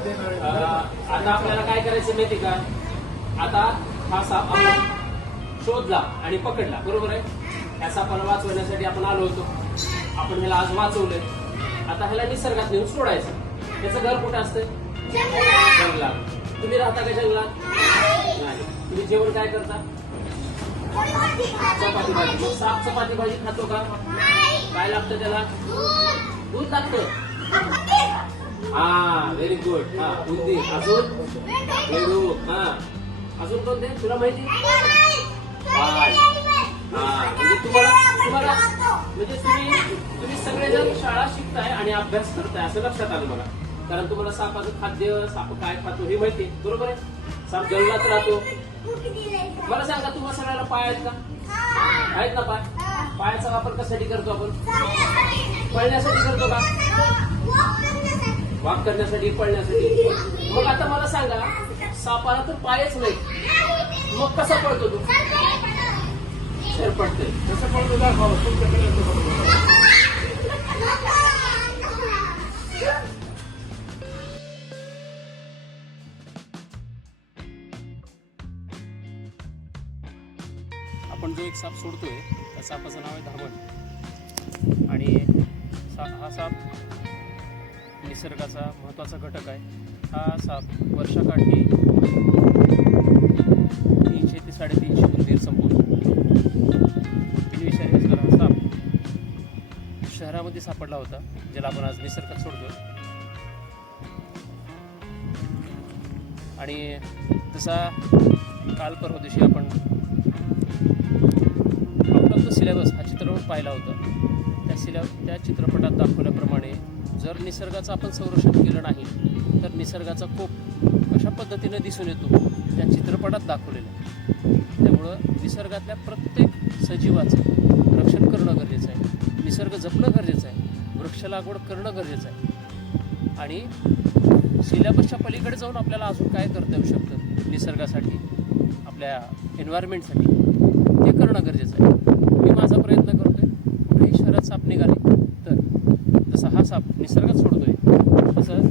आता आपल्याला काय करायचं माहिती का? आता हा साप आपण शोधला आणि पकडला, बरोबर आहे. या सापाला वाचवण्यासाठी आपण आलो होतो, आपण ह्याला आज वाचवलंय. आता ह्याला निसर्गात नेऊन सोडायचं. त्याचं घर कुठं असतं? जंगलात. तुम्ही राहता का जंगलात? नाही. तुम्ही जेवण काय करता? चपाती भाजी. मग साप चपाती भाजी खातो का? काय लागतं त्याला? दूध लागतं. हा, व्हेरी गुड. हा, उंदीर. अजून बेडूक. हा, अजून कोणते तुला माहिती? म्हणजे तुम्हाला म्हणजे तुम्ही सगळेजण शाळा शिकताय आणि अभ्यास करताय असं लक्षात आलं मला. कारण तुम्हाला सापाचं खाद्य, साप काय खातो हे माहिती, बरोबर आहे. साप जंगलात राहतो. मला सांगा, तुम्हाला सगळ्याला पाय आहेत का? आहेत ना पाय? पायाचा वापर कशासाठी करतो आपण? पळण्यासाठी करतो का? वाक करण्यासाठी, पळण्यासाठी. मग आता मला सांगा, सापाला तर पायच नाही, मग कसा पळतो तू? सरपटतोय. कसं पळतो दाखवा. आपण जो एक साप सोडतोय त्या सापाचं नाव आहे धामण. आणि हा साप निसर्गाचा महत्त्वाचा घटक आहे. हा साप वर्षाकाठी 300 ते 350 उंदीर संपवतो. विषय हा साप शहरामध्ये सापडला होता, ज्याला आपण आज निसर्गात सोडतोय. आणि तसा काल परवा दिवशी आपण आउट ऑफ द सिलेबस हा चित्रपट पाहिला होता. त्या चित्रपटात दाखवल्याप्रमाणे जर निसर्गाचं आपण संरक्षण केलं नाही तर निसर्गाचा कोप कशा पद्धतीने दिसून येतो त्या चित्रपटात दाखवलेलं आहे. त्यामुळं निसर्गातल्या प्रत्येक सजीवाचं रक्षण करणं गरजेचं आहे. निसर्ग जपणं गरजेचं आहे. वृक्ष लागवड करणं गरजेचं आहे. आणि सिलेबसच्या पलीकडे जाऊन आपल्याला अजून काय करता येऊ शकतं निसर्गासाठी, आपल्या एन्व्हायरमेंटसाठी, ते करणं गरजेचं आहे. मी माझा प्रयत्न करतोय. कुठेही शहरात साप निघाले तर जसा हा साप निसर्गात सोडतोय तसं